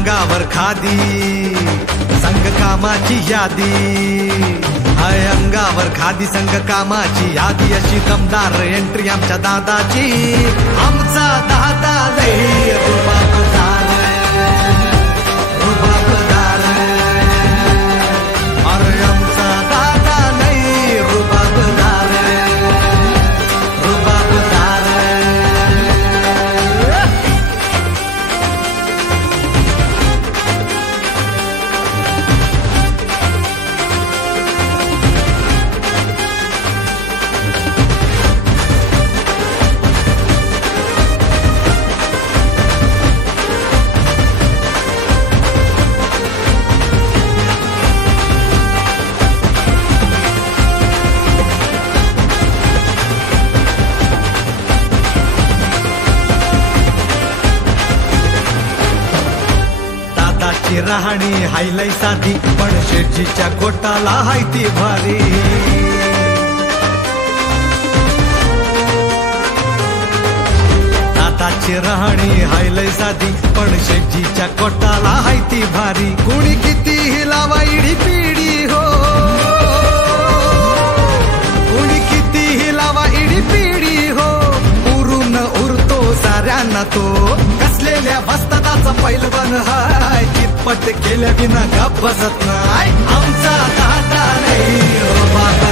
अंगावर खादी संग कामाची यादी, हाय अंगावर खादी संग कामाची यादी, अशी दमदार एंट्री आमच्या दादाची. आमचा दादा लई रुबाबदार, रुबाबदार, अरे आमचा दादा लई रुबाबदार, रुबाबदार. राहणी हायलाई साधी, पण शेठजीच्या कोटाला हाय ती भारी. दादाची राहणी हायलाई साधी, पण शेठजीच्या कोटाला हाय ती भारी. कुणी किती हिलावा इडी पिढी हो, कुणी किती हिलावा इडी पिढी हो, उरून उरतो साऱ्यांना तो. कसलेल्या वस्तादाचा पैलवान हाय, चितपट केल्या विना गप बसत नाही. आमचा दादा नाही रुबाबदार.